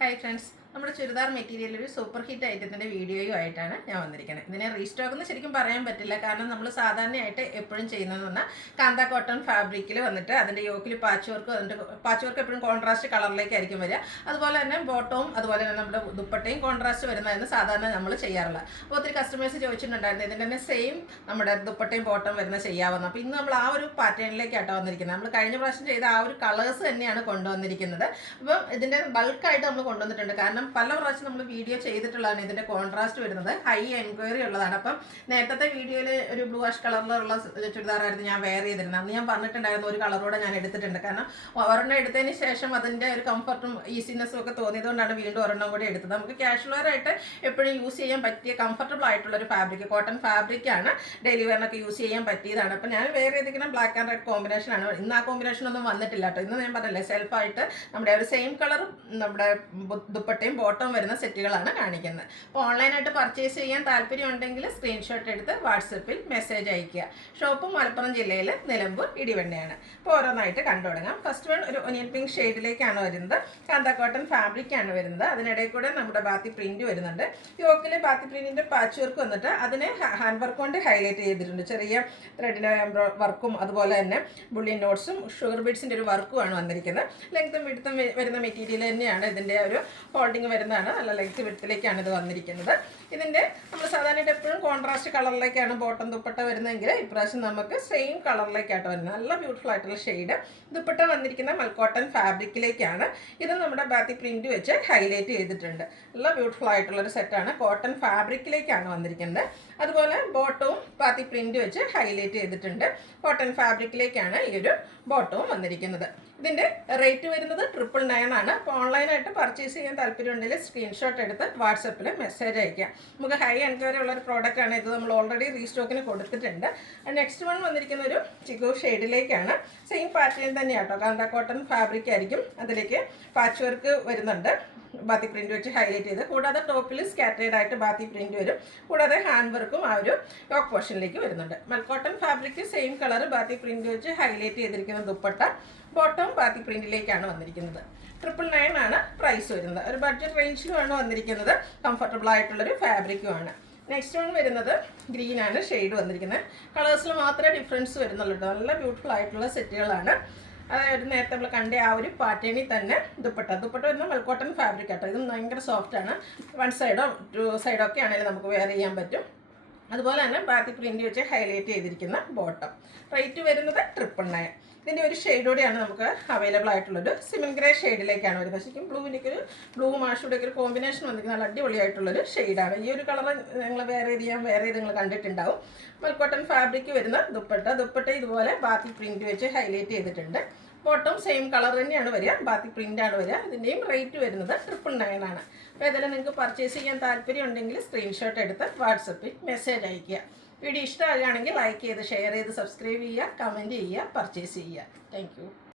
Hi friends, നമ്മുടെ churidar material ഒരു super hit ഐറ്റത്തിൻ്റെ വീഡിയോയുമായിട്ടാണ് ഞാൻ വന്നിരിക്കുന്നത്. ഇതിനെ റീസ്റ്റോക്ക് എന്ന് ശരിക്കും പറയാൻ പറ്റില്ല, കാരണം നമ്മൾ സാധാരണയായിട്ട് എപ്പോഴും ചെയ്യുന്നതെന്ന് പറഞ്ഞാൽ കാന്ത കോട്ടൺ ഫാബ്രിക്കിൽ വന്നിട്ട് അതിൻ്റെ യോക്കിൽ പാച്ച് വർക്ക് എപ്പോഴും കോൺട്രാസ്റ്റ് കളറിലേക്കായിരിക്കും വരിക. അതുപോലെ തന്നെ ബോട്ടവും അതുപോലെ തന്നെ നമ്മുടെ ദുപ്പട്ടയും കോൺട്രാസ്റ്റ് വരുന്നതെന്ന് സാധാരണ നമ്മൾ ചെയ്യാറുള്ളത്. അപ്പോൾ ഒത്തിരി കസ്റ്റമേഴ്സ് ചോദിച്ചിട്ടുണ്ടായിരുന്നു ഇതിൻ്റെ തന്നെ സെയിം നമ്മുടെ ദുപ്പട്ടയും ബോട്ടം വരുന്ന ചെയ്യാവുന്ന. അപ്പോൾ ഇന്ന് നമ്മൾ ആ ഒരു പാറ്റേണിലേക്കാട്ടോ വന്നിരിക്കുന്നത്. നമ്മൾ കഴിഞ്ഞ പ്രാവശ്യം ചെയ്ത ആ ഒരു കളേഴ്സ് തന്നെയാണ് കൊണ്ടുവന്നിരിക്കുന്നത്. അപ്പം ഇതിൻ്റെ ബൾക്കായിട്ട് നമ്മൾ കൊണ്ടുവന്നിട്ടുണ്ട്, കാരണം പല പ്രാവശ്യം നമ്മൾ വീഡിയോ ചെയ്തിട്ടുള്ളതാണ്. ഇതിൻ്റെ കോൺട്രാസ്റ്റ് വരുന്നത് ഹൈ എൻക്വയറി ഉള്ളതാണ്. അപ്പം നേരത്തെ വീഡിയോയിൽ ഒരു ബ്ലൂ ആഷ് കളറിലുള്ള ചുരിദാറായിരുന്നു ഞാൻ വെയർ ചെയ്തിരുന്നത്. അന്ന് ഞാൻ പറഞ്ഞിട്ടുണ്ടായിരുന്നു ഒരു കളറോടെ ഞാൻ എടുത്തിട്ടുണ്ട്, കാരണം ഒരെണ്ണം എടുത്തതിന് ശേഷം അതിൻ്റെ ഒരു കംഫർട്ടും ഈസിനെസ്സും ഒക്കെ തോന്നിയതുകൊണ്ടാണ് വീണ്ടും ഒരെണ്ണം കൂടി എടുത്തത്. നമുക്ക് ക്യാഷ്വൽ വെയർ ആയിട്ട് എപ്പോഴും യൂസ് ചെയ്യാൻ പറ്റിയ കംഫർട്ടബിൾ ആയിട്ടുള്ള ഒരു ഫാബ്രിക്, കോട്ടൺ ഫാബ്രിക്കാണ്. ഡെയിലി വെയറിനൊക്കെ യൂസ് ചെയ്യാൻ പറ്റിയതാണ്. അപ്പം ഞാൻ വെയർ ചെയ്തിരിക്കുന്ന ബ്ലാക്ക് ആൻഡ് റെഡ് കോമ്പിനേഷനാണ്. ഇന്ന് ആ കോമ്പിനേഷൻ ഒന്നും വന്നിട്ടില്ല കേട്ടോ. ഇന്ന് ഞാൻ പറഞ്ഞില്ലേ, സെൽഫായിട്ട് നമ്മുടെ ഒരു സെയിം കളർ നമ്മുടെ ദുപ്പട്ടയും ബോട്ടവും വരുന്ന സെറ്റുകളാണ് കാണിക്കുന്നത്. അപ്പോൾ ഓൺലൈനായിട്ട് പർച്ചേസ് ചെയ്യാൻ താല്പര്യം ഉണ്ടെങ്കിൽ സ്ക്രീൻഷോട്ട് എടുത്ത് വാട്സപ്പിൽ മെസ്സേജ് അയയ്ക്കുക. ഷോപ്പ് മലപ്പുറം ജില്ലയിൽ നിലമ്പൂർ ഇടിവണ്ണയാണ്. അപ്പോൾ ഓരോന്നായിട്ട് കണ്ടു തുടങ്ങാം. ഫസ്റ്റ് വൺ ഒരു ഒനിയൻ പിങ്ക് ഷെയ്ഡിലേക്കാണ് വരുന്നത്. കാന്ത കോട്ടൺ ഫാബ്രിക്കാണ് വരുന്നത്. അതിനിടയിൽ കൂടെ നമ്മുടെ ബാത്തി പ്രിന്റ് വരുന്നുണ്ട്. യോക്കിൽ ബാത്തി പ്രിന്റിൻ്റെ പാച്ച് വർക്ക് വന്നിട്ട് അതിനെ ഹാൻഡ് വർക്ക് കൊണ്ട് ഹൈലൈറ്റ് ചെയ്തിട്ടുണ്ട്. ചെറിയ ത്രെഡിൻ്റെ വർക്കും അതുപോലെ തന്നെ ബുള്ളിയൻ നോട്ട്സും ഷുഗർ ബീഡ്സിൻ്റെ ഒരു വർക്കുമാണ് വന്നിരിക്കുന്നത്. ലെങ്ത്തും വിഡ്ത്തും വരുന്ന മെറ്റീരിയൽ തന്നെയാണ്. ഇതിൻ്റെ ഒരു ഹോൾഡിങ് വരുന്നതാണ്. നല്ല ലെങ്ത്ത് വിഡ്ത്തിലേക്കാണ് ഇത് വന്നിരിക്കുന്നത്. ഇതിൻ്റെ നമ്മൾ സാധാരണയായിട്ട് എപ്പോഴും കോൺട്രാസ്റ്റ് കളറിലേക്കാണ് ബോട്ടം ദുപ്പട്ട വരുന്നതെങ്കിൽ ഇപ്രാവശ്യം നമുക്ക് സെയിം കളറിലേക്കായിട്ട് വരുന്നത്. നല്ല ബ്യൂട്ടിഫുൾ ആയിട്ടുള്ള ഷെയ്ഡ്. ദുപ്പട്ട വന്നിരിക്കുന്ന മൽക്കോട്ടൺ ഫാബ്രിക്കിലേക്കാണ്. ഇത് നമ്മുടെ ബാത്തി പ്രിന്റ് വെച്ച് ഹൈലൈറ്റ് ചെയ്തിട്ടുണ്ട്. നല്ല ബ്യൂട്ടിഫുൾ ആയിട്ടുള്ളൊരു സെറ്റാണ്. കോട്ടൺ ഫാബ്രിക്കിലേക്കാണ് വന്നിരിക്കുന്നത്. അതുപോലെ ബോട്ടവും ബാത്തി പ്രിന്റ് വെച്ച് ഹൈലൈറ്റ് ചെയ്തിട്ടുണ്ട്. കോട്ടൺ ഫാബ്രിക്കിലേക്കാണ് ഈ ഒരു ബോട്ടവും വന്നിരിക്കുന്നത്. ഇതിൻ്റെ റേറ്റ് വരുന്നത് 999 ആണ്. അപ്പോൾ ഓൺലൈനായിട്ട് പർച്ചേസ് ചെയ്യാൻ താല്പര്യമുണ്ടെങ്കിൽ സ്ക്രീൻഷോട്ട് എടുത്ത് വാട്സപ്പിൽ മെസ്സേജ് അയയ്ക്കാം. നമുക്ക് ഹൈ എൻക്വയറി ഉള്ളൊരു പ്രോഡക്റ്റാണ് ഇത്. നമ്മൾ ഓൾറെഡി റീസ്റ്റോക്കിന് കൊടുത്തിട്ടുണ്ട്. നെക്സ്റ്റ് വൺ വന്നിരിക്കുന്ന ഒരു ചിക്കു ഷെയ്ഡിലേക്കാണ്. സെയിം പാറ്റേൺ തന്നെയാണ് കേട്ടോ. കാന്ത കോട്ടൺ ഫാബ്രിക് ആയിരിക്കും. അതിലേക്ക് പാച്ച് വർക്ക് വരുന്നുണ്ട്, ബാത്തി പ്രിന്റ് വെച്ച് ഹൈലൈറ്റ് ചെയ്ത്. കൂടാതെ ടോപ്പിൽ സ്കാറ്റേഡ് ആയിട്ട് ബാത്തി പ്രിന്റ് വരും. കൂടാതെ ഹാൻഡ് വർക്കും ആ ഒരു യോക്ക് പോർഷനിലേക്ക് വരുന്നുണ്ട്. മൽക്കോട്ടൺ ഫാബ്രിക് സെയിം കളർ ബാത്തി പ്രിന്റ് വെച്ച് ഹൈലൈറ്റ് ചെയ്തിരിക്കുന്ന ദുപ്പട്ട ബോട്ടം ബാത്തി പ്രിന്റിലേക്കാണ് വന്നിരിക്കുന്നത്. 999 ആണ് പ്രൈസ് വരുന്നത്. ഒരു ബഡ്ജറ്റ് റേഞ്ചിലുമാണ് വന്നിരിക്കുന്നത്. കംഫർട്ടബിൾ ആയിട്ടുള്ളൊരു ഫാബ്രിക്കുമാണ്. നെക്സ്റ്റ് വൺ വരുന്നത് ഗ്രീനാണ് ഷെയ്ഡ് വന്നിരിക്കുന്നത്. കളേഴ്സിൽ മാത്രമേ ഡിഫറൻസ് വരുന്നുള്ളൂ. നല്ല ബ്യൂട്ടിഫുൾ ആയിട്ടുള്ള സെറ്റുകളാണ്. അതായത് നേരത്തെ നമ്മൾ കണ്ട ആ ഒരു പാറ്റേണിൽ തന്നെ ദുപ്പട്ട വരുന്ന മൽക്കോട്ടൺ ഫാബ്രിക് ആട്ടോ. ഇതും ഭയങ്കര സോഫ്റ്റാണ്. വൺ സൈഡോ ടു സൈഡോ ഒക്കെ ആണെങ്കിലും നമുക്ക് വെയർ ചെയ്യാൻ പറ്റും. അതുപോലെ തന്നെ ബാത്തി പ്രിന്റ് വെച്ച് ഹൈലൈറ്റ് ചെയ്തിരിക്കുന്ന ബോട്ടം. റേറ്റ് വരുന്നത് 999. ഇതിൻ്റെ ഒരു ഷെയ്ഡോടെയാണ് നമുക്ക് അവൈലബിൾ ആയിട്ടുള്ളൊരു സിമൻ ഗ്രേ ഷെയ്ഡിലേക്കാണ് വരുന്നത്. ശരിക്കും ബ്ലൂവിൻ്റെയൊക്കെ ഒരു ബ്ലൂ മാഷുടെയൊക്കെ ഒരു കോമ്പിനേഷൻ വന്നിരിക്കുന്ന നല്ല അടിപൊളിയായിട്ടുള്ളൊരു ഷെയ്ഡാണ്. ഈ ഒരു കളർ നിങ്ങൾ വെയർ ചെയ്ത് നിങ്ങൾ കണ്ടിട്ടുണ്ടാവും. മൽക്കോട്ടൺ ഫാബ്രിക് വരുന്ന ദുപ്പട്ട ഇതുപോലെ ബാത്തി പ്രിന്റ് വെച്ച് ഹൈലൈറ്റ് ചെയ്തിട്ടുണ്ട്. ബോട്ടം സെയിം കളർ തന്നെയാണ് വരിക, ബാത്തി പ്രിൻ്റാണ് വരിക. ഇതിൻ്റെയും റേറ്റ് വരുന്നത് 999 ആണ്. അപ്പോൾ ഏതെങ്കിലും നിങ്ങൾക്ക് പർച്ചേസ് ചെയ്യാൻ താല്പര്യം ഉണ്ടെങ്കിൽ സ്ക്രീൻഷോട്ട് എടുത്ത് വാട്സപ്പിൽ മെസ്സേജ് അയയ്ക്കുക. വീഡിയോ ഇഷ്ടമാകുകയാണെങ്കിൽ ലൈക്ക് ചെയ്ത് ഷെയർ ചെയ്ത് സബ്സ്ക്രൈബ് ചെയ്യുക, കമൻറ്റ് ചെയ്യുക, പർച്ചേസ് ചെയ്യുക. താങ്ക്